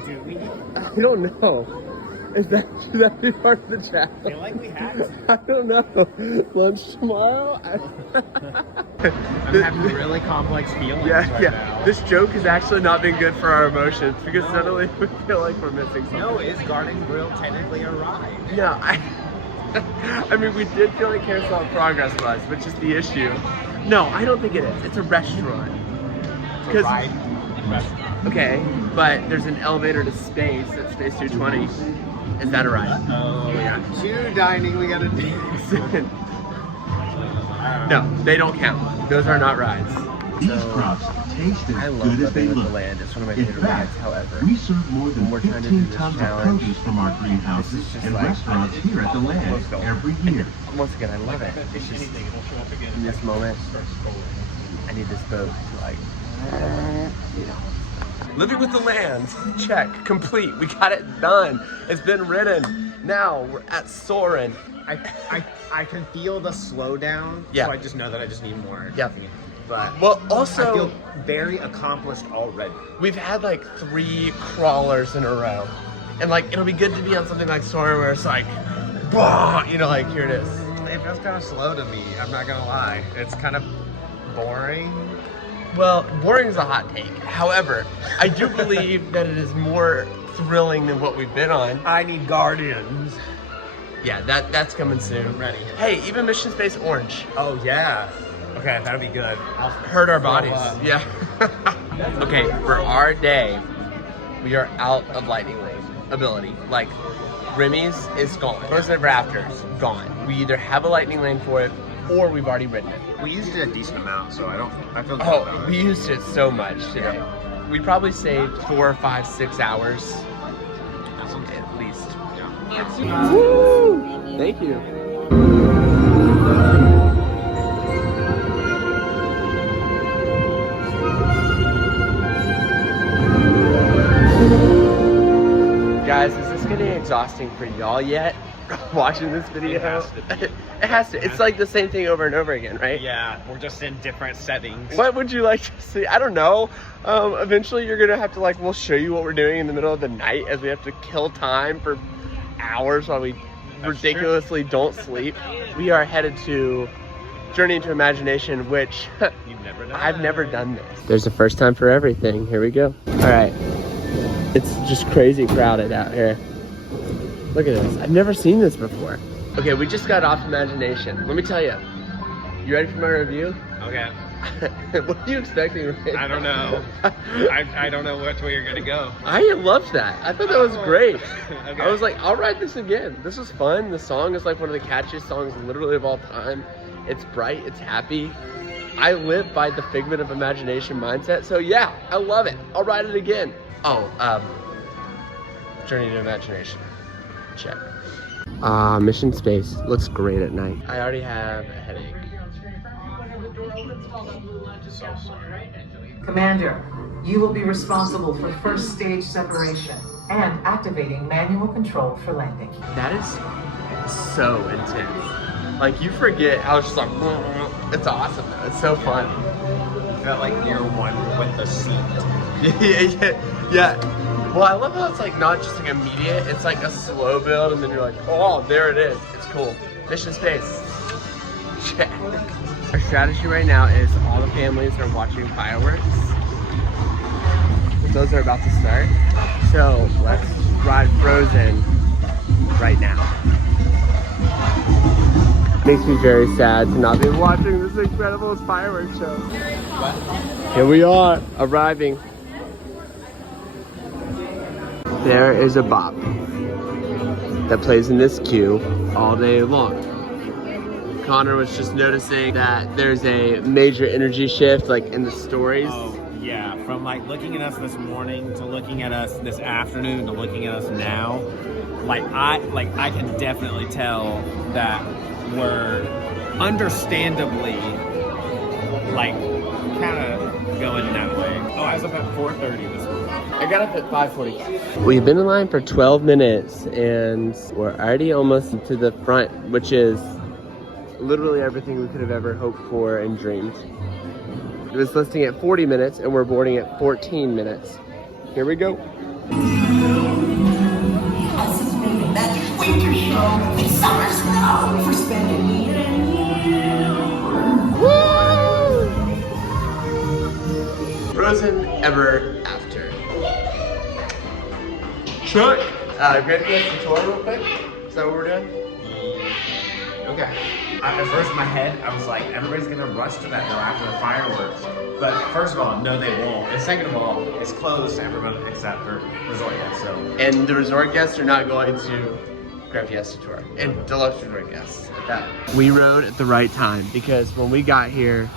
Do we? I don't know. Should that be part of the challenge? I feel like we have to. I don't know. Lunch tomorrow? I'm having really complex feelings right now. This joke has actually not been good for our emotions because suddenly we feel like we're missing something. No, is Garden Grill technically a ride? No, I mean, we did feel like Carousel of Progress was, which is the issue. No, I don't think it is. It's a restaurant. It's a ride restaurant. Okay, but there's an elevator to space at Space 220. Is that a ride? Oh, we got 2 dining we gotta do. No, they don't count. Those are not rides. These crops taste I as love good as they living with look. the land. It's one of my In favorite fact, rides, however. we serve more than we're trying to do 15 this tons of challenge, produce from our greenhouses this is just and like- restaurants here at the land Let's go. every year. Once again, I love it. It's just, in this moment, I need this boat to like, you know. Living with the land, check, complete. We got it done. It's been ridden. Now we're at Soarin'. I can feel the slowdown, Yeah. so I just know that I just need more. Yeah. But Well, I also, feel very accomplished already. we've had like 3 crawlers in a row. And like, it'll be good to be on something like Soarin' where it's like, bah, you know, like, here it is. It feels kind of slow to me, I'm not gonna lie. It's kind of boring. Well, boring is a hot take. However, I do believe that it is more thrilling than what we've been on. I need guardians. Yeah, that's coming soon. I'm ready. Hey, even Mission Space Orange Oh yeah. Okay, that'll be good. I'll hurt our throw bodies. up. Yeah. Okay, for our day, we are out of lightning lane ability. Like, Remy's is gone. Frozen Raptors, gone. We either have a lightning lane for it, or we've already ridden it. We used it a decent amount, so I feel good Oh, about we it. used it so much today. We probably saved 4, 5, 6 hours at least. Yeah. Woo! Thank you. Guys, is this getting exhausting for y'all yet? Watching this video? It has to be. It has to. It's like the same thing over and over again, right? Yeah, we're just in different settings. What would you like to see? I don't know. Eventually you're gonna have to we'll show you what we're doing in the middle of the night as we have to kill time for hours while we ridiculously don't sleep. We are headed to Journey into Imagination, which You've never done I've never done this. There's a first time for everything. Here we go. All right. It's just crazy crowded out here. Look at this. I've never seen this before. Okay, we just got off Imagination. Let me tell you. You ready for my review? Okay. What are you expecting, right? I don't know. I don't know which way you're gonna go. I loved that. I thought that was great. Okay. I was like, I'll ride this again. This was fun. The song is like one of the catchiest songs literally of all time. It's bright, it's happy. I live by the figment of imagination mindset. So yeah, I love it. I'll ride it again. Oh, Journey to Imagination. Check. Mission Space looks great at night. I already have a headache. Commander, you will be responsible for first stage separation and activating manual control for landing. That is so intense. Like, you forget how it's just like, it's awesome though. It's so fun. Felt like year one with the seat. Yeah. Well, I love how it's like not just like immediate, it's like a slow build and then you're like, oh, there it is. It's cool. Mission Space. Check. Our strategy right now is all the families are watching fireworks. Those are about to start. So let's ride Frozen right now. Makes me very sad to not be watching this incredible fireworks show. Here we are, arriving. There is a bop that plays in this queue all day long. Connor was just noticing that there's a major energy shift like in the stories. Oh yeah, from like looking at us this morning to looking at us this afternoon to looking at us now, I can definitely tell that we're understandably like kind of going that way. Oh, I was up at 4:30 this morning. I got up at 5:40. We've been in line for 12 minutes and we're already almost to the front, which is literally everything we could have ever hoped for and dreamed. It was listing at 40 minutes and we're boarding at 14 minutes. Here we go. Estimated Frozen ever after. Chuck! Grab the tour real quick. Is that what we're doing? Okay. At first in my head, I was like, everybody's gonna rush to that door after the fireworks. But first of all, no, they won't. And second of all, it's closed to everyone except for resort guests. So. And the resort guests are not going to Grand Fiesta Tour. And deluxe resort guests at that. We rode at the right time because when we got here,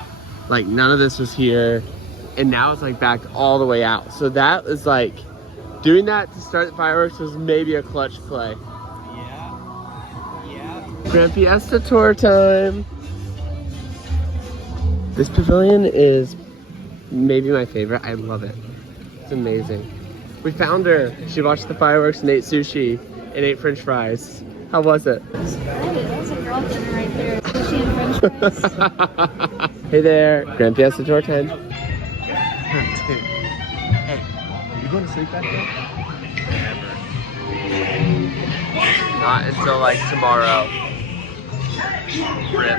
like none of this was here. And now it's like back all the way out. So that was like, doing that to start the fireworks was maybe a clutch play. Grand Fiesta Tour time. This pavilion is maybe my favorite. I love it. It's amazing. We found her. She watched the fireworks and ate sushi and ate French fries. How was it? That was a girl dinner right there. Sushi and French fries. Hey there. Grand Fiesta Tour time. Hey, are you going to sleep back there? Never. Not until like tomorrow. Rip.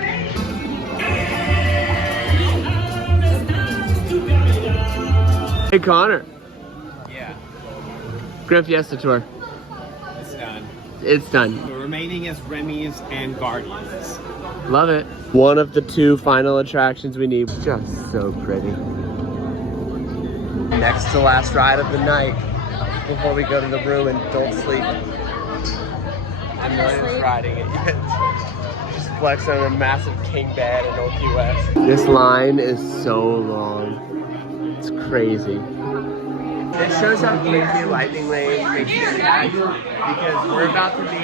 Hey Connor. Yeah. Grand Fiesta Tour. It's done. It's done. The remaining is Remy's and Guardians. Love it. One of the 2 final attractions we need. Just so pretty. Next to last ride of the night before we go to the room and don't sleep. Amelia's riding it yet. Just flex on a massive king bed in Old Key West. This line is so long. It's crazy. It shows how easy lightning lane makes you impact because we're about to be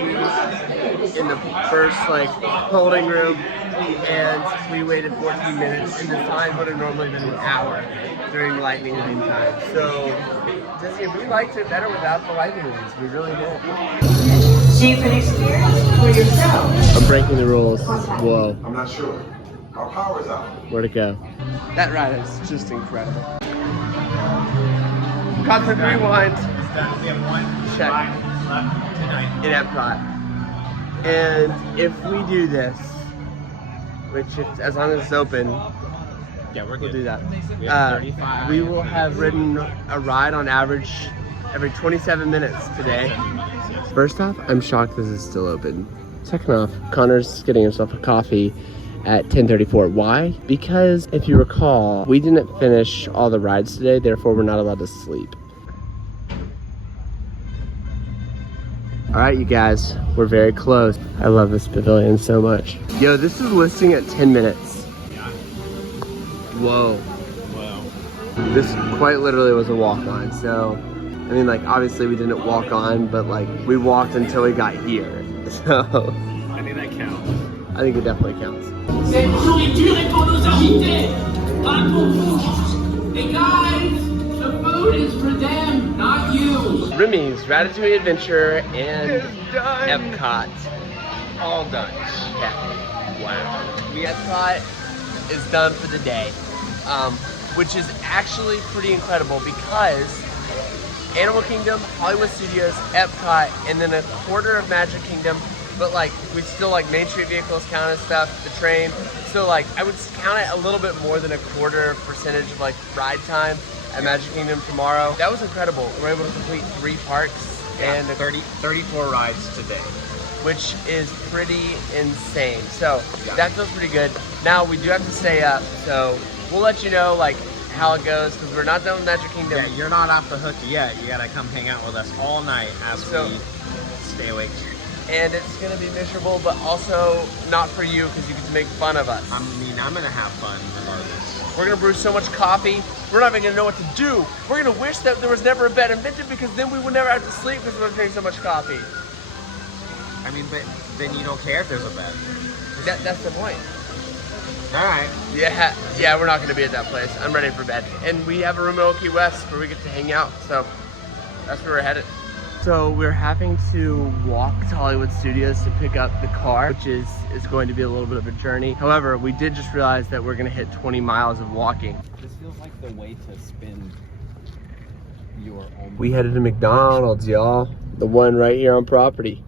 in the first like holding room and we waited 14 minutes and this line would have normally been an hour during lightning lane time. So Disney, we liked it better without the lightning lanes. We really did. So you can experience for yourself. I'm breaking the rules. Whoa. I'm not sure. Our power's out. Where'd it go? That ride is just incredible. Constant rewind. It's done. We have one Check. ride left tonight. In Epcot. And if we do this, which if, as long as it's open, Yeah, we're we'll good. do that. We have 35. We will have ridden a ride on average every 27 minutes today. First off, I'm shocked this is still open. Second off, Connor's getting himself a coffee at 10:34. Why? Because if you recall, we didn't finish all the rides today, therefore we're not allowed to sleep. All right, you guys, we're very close. I love this pavilion so much. Yo, this is listing at 10 minutes. Whoa. Wow. This quite literally was a walk on, so I mean, like, obviously we didn't walk on, but like we walked until we got here. So I think that counts. I think it definitely counts. Cette nourriture est pour nos invités, pas pour vous. Hey guys, the food is for them, not you. Remy's Ratatouille Adventure and Epcot. All done. Yeah. Wow. The Epcot is done for the day, which is actually pretty incredible because Animal Kingdom, Hollywood Studios, Epcot, and then a quarter of Magic Kingdom, but like we still like Main Street vehicles count as stuff, the train. So like I would count it a little bit more than a quarter percentage of like ride time at Magic Kingdom tomorrow. That was incredible. We're able to complete 3 parks and 34 rides today. which is pretty insane. So that feels pretty good. Now we do have to stay up, so we'll let you know like how it goes because we're not done with Magic Kingdom. Yeah, you're not off the hook yet. You gotta come hang out with us all night as we stay awake. And it's gonna be miserable, but also not for you because you get to make fun of us. I mean, I'm gonna have fun regardless. We're gonna brew so much coffee, we're not even gonna know what to do. We're gonna wish that there was never a bed invented because then we would never have to sleep because we're drinking so much coffee. I mean, but then you don't care if there's a bed. That's the point. All right. Yeah, we're not gonna be at that place. I'm ready for bed. And we have a room in Old Key West where we get to hang out, so that's where we're headed. So we're having to walk to Hollywood Studios to pick up the car, which is going to be a little bit of a journey. However, we did just realize that we're gonna hit 20 miles of walking. This feels like the way to spend your own. We headed to McDonald's, y'all. The one right here on property.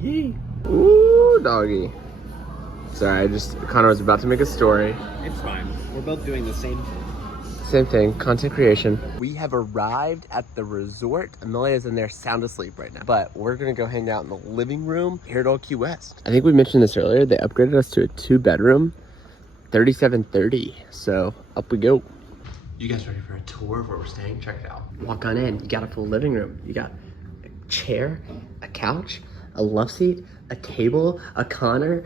Yee. Ooh, doggy. Sorry, Connor was about to make a story. It's fine. We're both doing the same thing. Same thing, content creation. We have arrived at the resort. Amelia's in there sound asleep right now, but we're gonna go hang out in the living room here at Old Key West. I think we mentioned this earlier. They upgraded us to a 2-bedroom, 3730. So up we go. You guys ready for a tour of where we're staying? Check it out. Walk on in. You got a full living room. You got a chair, a couch, a love seat, a table, a Connor,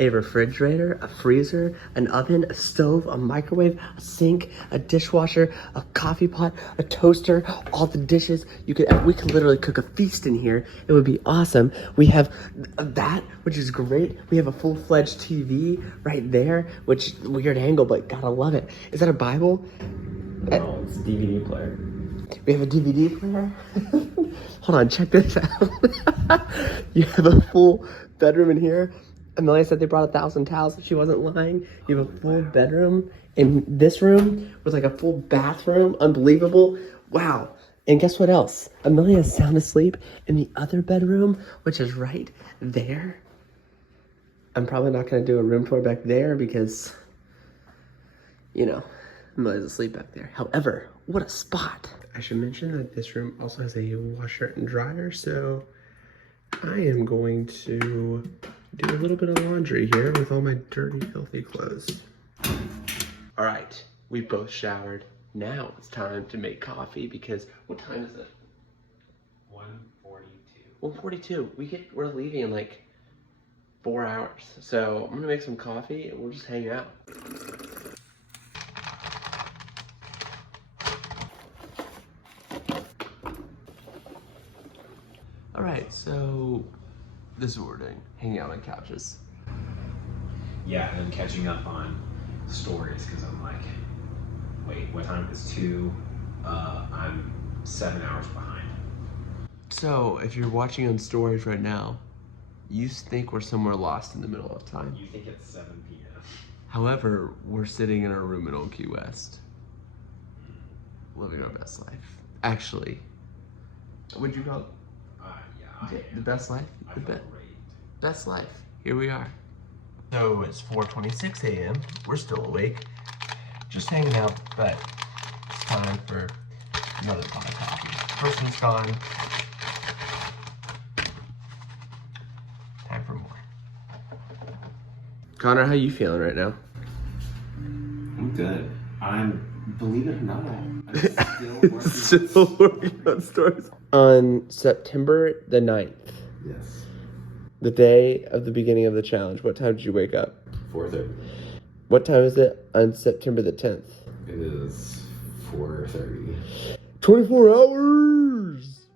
a refrigerator, a freezer, an oven, a stove, a microwave, a sink, a dishwasher, a coffee pot, a toaster, all the dishes. We could literally cook a feast in here. It would be awesome. We have that, which is great. We have a full-fledged TV right there, which weird angle, but gotta love it. Is that a Bible? Oh, it's a DVD player. We have a DVD player. Hold on, check this out. You have a full bedroom in here. Amelia said they brought 1,000 towels. She wasn't lying. You have a full bedroom in this room with like a full bathroom. Unbelievable. Wow. And guess what else? Amelia is sound asleep in the other bedroom, which is right there. I'm probably not going to do a room tour back there because, you know, Amelia's asleep back there. However, what a spot. I should mention that this room also has a washer and dryer, so I am going to do a little bit of laundry here with all my dirty, filthy clothes. All right, we both showered. Now it's time to make coffee because what time is it? 1:42. 1:42. We're leaving in like 4 hours. So I'm gonna make some coffee and we'll just hang out. All right, so this is what we're doing, hanging out on couches. Yeah, and catching up on stories because I'm like, wait, what time is 2? I'm 7 hours behind. So if you're watching on stories right now, you think we're somewhere lost in the middle of time. You think it's 7 p.m. However, we're sitting in our room in Old Key West, living our best life. Actually, would you call it? The best life? The best life. Here we are. So it's 4:26 a.m. We're still awake, just hanging out, but it's time for another pot of coffee. First one's gone. Time for more. Connor, how you feeling right now? I'm good. Believe it or not, I'm Still working on stories. On September the 9th. Yes. The day of the beginning of the challenge, what time did you wake up? 4:30. What time is it on September the 10th? It is 4:30. 24 hours!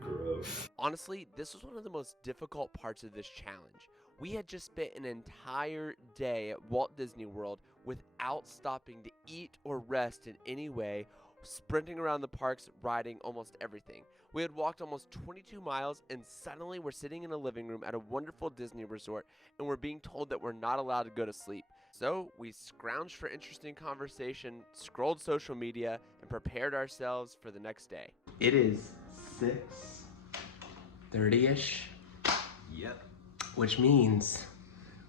Gross. Honestly, this was one of the most difficult parts of this challenge. We had just spent an entire day at Walt Disney World without stopping to eat or rest in any way, sprinting around the parks, riding almost everything. We had walked almost 22 miles and suddenly we're sitting in a living room at a wonderful Disney resort and we're being told that we're not allowed to go to sleep. So we scrounged for interesting conversation, scrolled social media, and prepared ourselves for the next day. It is 6:30-ish. Yep. Which means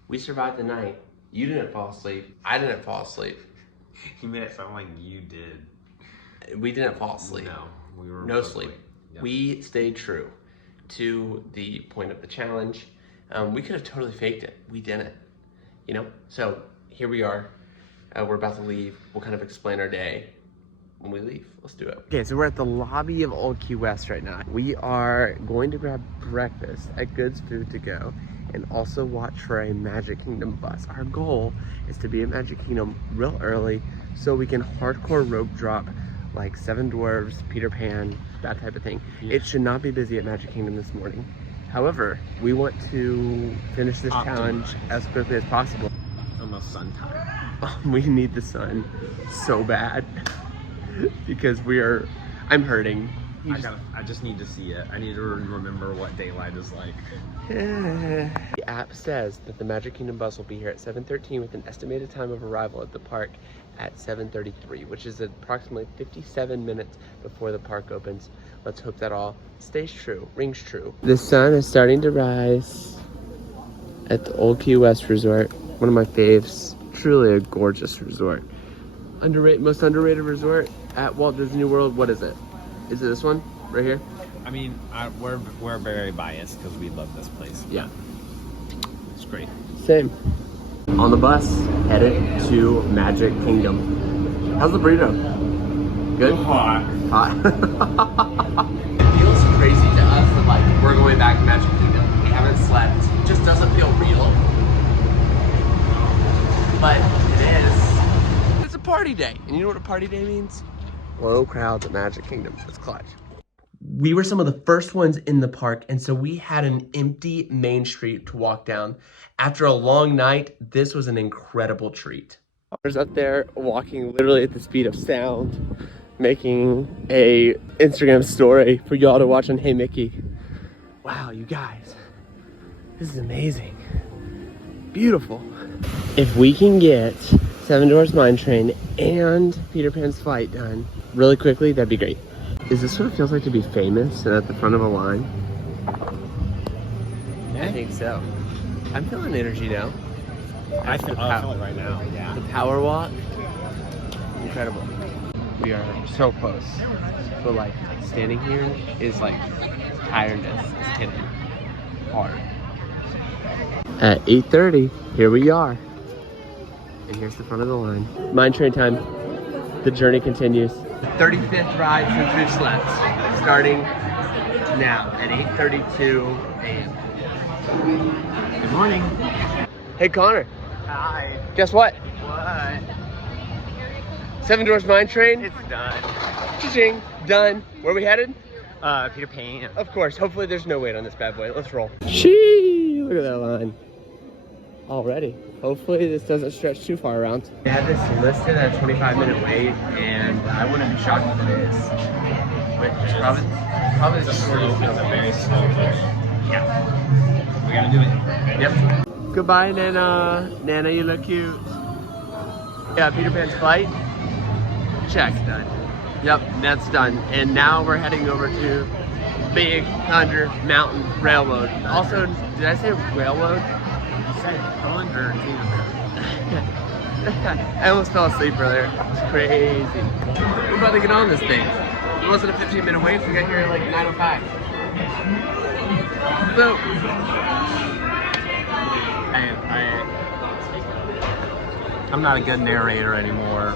we survived the night. You didn't fall asleep. I didn't fall asleep. You made it sound like you did. We didn't fall asleep. No, we were no both sleep. awake. Yep. We stayed true to the point of the challenge. We could have totally faked it. We didn't. You know? So here we are. We're about to leave. We'll kind of explain our day when we leave. Let's do it. Okay, so we're at the lobby of Old Key West right now. We are going to grab breakfast at Goods Food to Go and also watch for a Magic Kingdom bus. Our goal is to be at Magic Kingdom real early so we can hardcore rope drop like Seven Dwarfs, Peter Pan, that type of thing. Yeah. It should not be busy at Magic Kingdom this morning. However, we want to finish this challenge as quickly as possible. Almost sun time. We need the sun so bad because I'm hurting. I just need to see it. I need to remember what daylight is like. The app says that the Magic Kingdom bus will be here at 7:13 with an estimated time of arrival at the park at 7:33, which is approximately 57 minutes before the park opens. Let's hope that all stays true, rings true. The sun is starting to rise at the Old Key West Resort, one of my faves. Truly a gorgeous resort. Most underrated resort at Walt Disney World. What is it? Is it this one right here? I mean, we're very biased because we love this place. Yeah, It's great. same. On the bus, headed to Magic Kingdom. How's the burrito? Good? Hot. It feels crazy to us that like we're going back to Magic Kingdom. We haven't slept. It just doesn't feel real. But it is. It's a party day. And you know what a party day means? Low crowds at Magic Kingdom. It's clutch. We were some of the first ones in the park, and so we had an empty Main Street to walk down. After a long night, this was an incredible treat. I was up there walking literally at the speed of sound, making a Instagram story for y'all to watch on Hey Mickey. Wow, you guys, this is amazing. Beautiful. If we can get Seven Dwarfs Mine Train and Peter Pan's Flight done really quickly, that'd be great. Is this what it feels like to be famous and at the front of a line? Yeah. I think so. I'm feeling energy now. I feel it right now. Yeah. The power walk, incredible. We are so close, but like standing here is like tiredness is hitting hard. At 8:30, here we are, and here's the front of the line. Mine Train time. The journey continues. The 35th ride since we've slept, starting now at 8:32 a.m. Good morning. Hey Connor. Hi. Guess what? What? Seven Dwarfs Mine Train. It's done. Cha-ching. Done. Where are we headed? Peter Pan. Of course. Hopefully there's no wait on this bad boy. Let's roll. Shee! Look at that line. Already. Hopefully this doesn't stretch too far around. We had this listed at a 25-minute wait, and I wouldn't be shocked if it is. But it's probably the shortest. It's a very slow push. Yeah. We gotta do it. Yep. Goodbye, Nana. Nana, you look cute. Yeah, Peter Pan's Flight. Check. Done. Yep, that's done. And now we're heading over to Big Thunder Mountain Railroad. Also, did I say railroad? You said Thunder I almost fell asleep earlier. It's crazy. We're about to get on this thing. It wasn't a 15-minute wait. We got here at like 9:05. So, I'm not a good narrator anymore.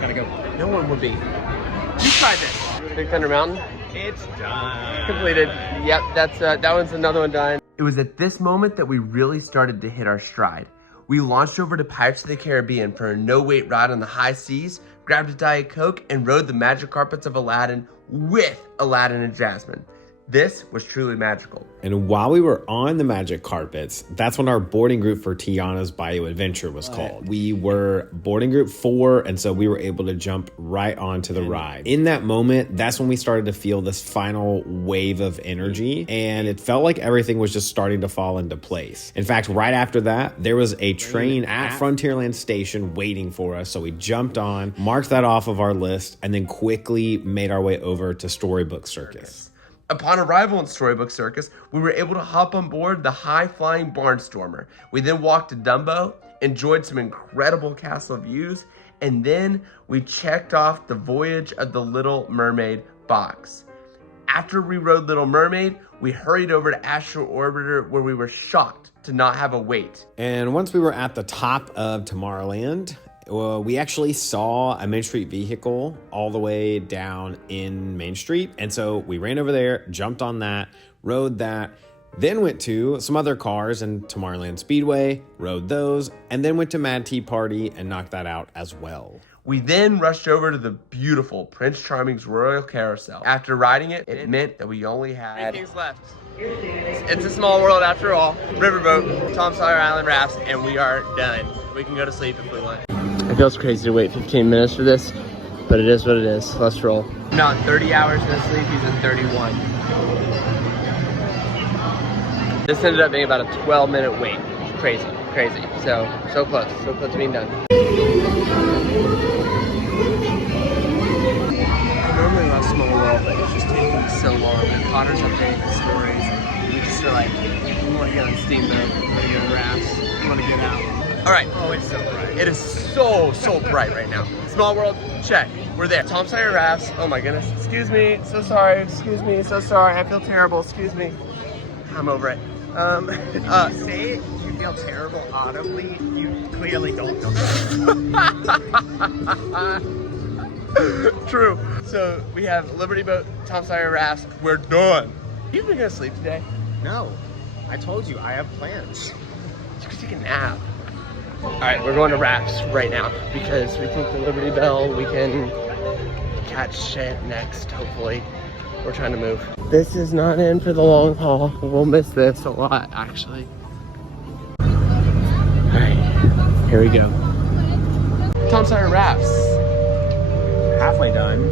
Gotta go. no one would be. You tried this. Big Thunder Mountain. It's done. Completed. Yep, that's that one's another one done. It was at this moment that we really started to hit our stride. We launched over to Pirates of the Caribbean for a no-wait ride on the high seas, grabbed a Diet Coke, and rode the magic carpets of Aladdin with Aladdin and Jasmine. This was truly magical. And while we were on the magic carpets, that's when our boarding group for Tiana's Bayou Adventure was called. We were boarding group 4, and so we were able to jump right onto the ride. In that moment, that's when we started to feel this final wave of energy, and it felt like everything was just starting to fall into place. In fact, right after that, there was a train at Frontierland Station waiting for us, so we jumped on, marked that off of our list, and then quickly made our way over to Storybook Circus. Upon arrival in Storybook Circus, we were able to hop on board the high-flying Barnstormer. We then walked to Dumbo, enjoyed some incredible castle views, and then we checked off the Voyage of the Little Mermaid box. After we rode Little Mermaid, we hurried over to Astro Orbiter, where we were shocked to not have a wait. And once we were at the top of Tomorrowland, we actually saw a Main Street vehicle all the way down in Main Street. And so we ran over there, jumped on that, rode that, then went to some other cars in Tomorrowland Speedway, rode those, and then went to Mad Tea Party and knocked that out as well. We then rushed over to the beautiful Prince Charming's Royal Carousel. After riding it, it meant that we only had 3 things left. It's a small world after all. Riverboat, Tom Sawyer Island rafts, and we are done. We can go to sleep if we want. It feels crazy to wait 15 minutes for this, but it is what it is. Let's roll. Not 30 hours no sleep, he's at 31. This ended up being about a 12-minute wait. Crazy, crazy. So close to being done. I normally love Small World, but it's just taking so long. The Connor's updating the stories. We just are like, we want to get on Steamboat, we want to go to rafts, we want to get out. All right. Oh, it's so bright. It is so bright right now. Small World, check. We're there. Tom Sawyer rafts. Oh my goodness. Excuse me. So sorry. Excuse me. So sorry. I feel terrible. Excuse me. I'm over it. Say it, you feel terrible audibly. You clearly don't feel terrible. True. So we have Liberty Boat, Tom Sawyer rafts. We're done. You been gonna sleep today? No, I told you I have plans. You could take a nap. All right, we're going to rafts right now because we think the Liberty Bell, we can catch shit next, hopefully. We're trying to move. This is not in for the long haul. We'll miss this a lot, actually. All right, here we go. Tom Sawyer rafts. Halfway done.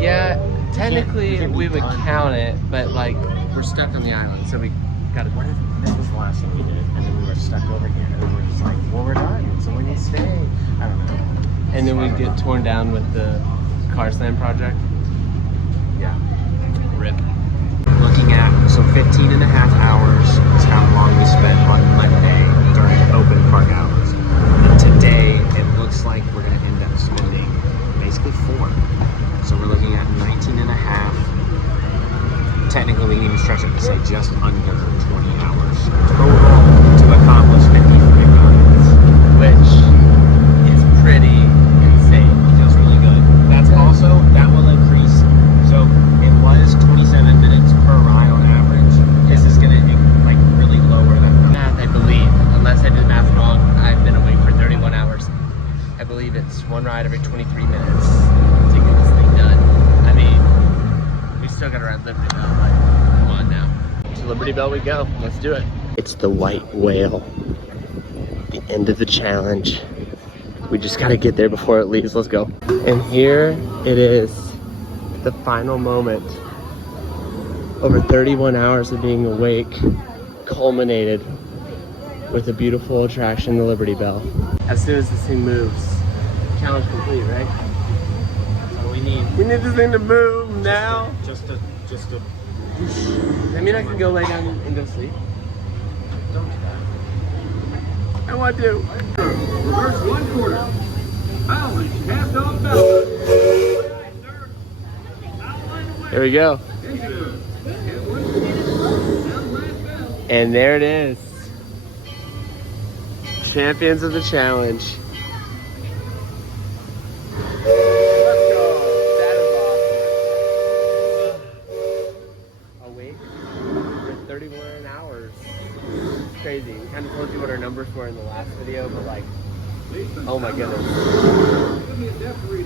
Yeah, technically You can't be we would done. count it, but like we're stuck on the island, so we gotta. What if that was the last thing we did, and then we were stuck over here, and we were just like, well, we're done, so we need to stay. I don't know. And then we get torn down with the car slam project. Yeah. Rip. Looking at, so 15 and a half hours is how long we spent on Monday during open park hours. Today, it looks like we're going to end up spending basically 4. So we're looking at 19 and a half. Technically, we can even stretch it to say just under 20 hours total to accomplish 53 miles. Which is pretty insane. Feels really good. That's also, that will increase. So it was 27 minutes per ride on average. This is gonna like really lower that number. Math, I believe, unless I did math wrong, I've been awake for 31 hours. I believe it's one ride every 23 minutes to get this thing done. I mean, we still gotta ride Liberty Bell, but come on now. To Liberty Bell we go. Let's do it. It's the white whale. The end of the challenge. We just gotta get there before it leaves. Let's go. And here it is. The final moment. Over 31 hours of being awake culminated with a beautiful attraction, the Liberty Bell. As soon as this thing moves, challenge complete, right? That's all we need. We need this thing to move now. Just to Does that mean I can go lay down and go sleep? don't do that. I want to. Reverse 1/4. Balance, half off balance. There we go. And there it is. Champions of the challenge. Let's go. That is awesome. Awake for 31 hours. It's crazy. We kind of told you what our numbers were in the last video, but like, oh my goodness.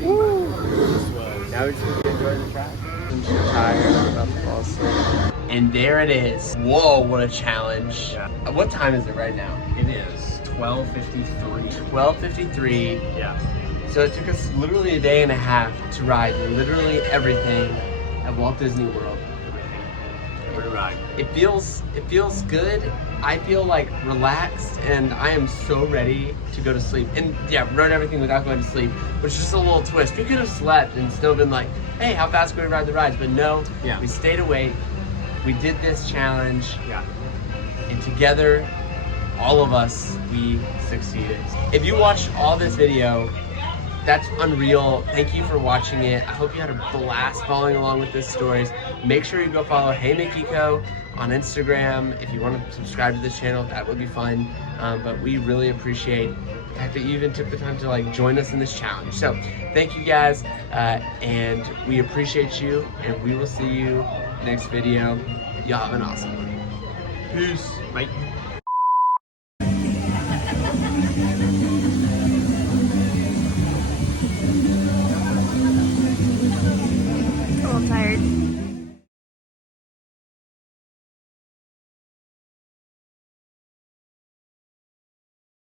Woo. Now we just need to enjoy the track. I'm so tired. I'm about to fall asleep. And there it is. Whoa, what a challenge. Yeah. What time is it right now? It is 12:53. 12:53. Yeah. So it took us literally a day and a half to ride literally everything at Walt Disney World. Every ride. It feels good. I feel like relaxed, and I am so ready to go to sleep. And yeah, run everything without going to sleep, which is just a little twist. We could have slept and still been like, hey, how fast can we ride the rides? But no, Yeah. we stayed awake. We did this challenge, Yeah. and together, all of us, we succeeded. If you watched all this video, that's unreal. Thank you for watching it. I hope you had a blast following along with these stories. Make sure you go follow Hey Mikiko on Instagram. If you want to subscribe to this channel, that would be fun. But we really appreciate the fact that you even took the time to like join us in this challenge. So thank you guys, and we appreciate you, and we will see you next video. Y'all have an awesome one. Peace. Bye.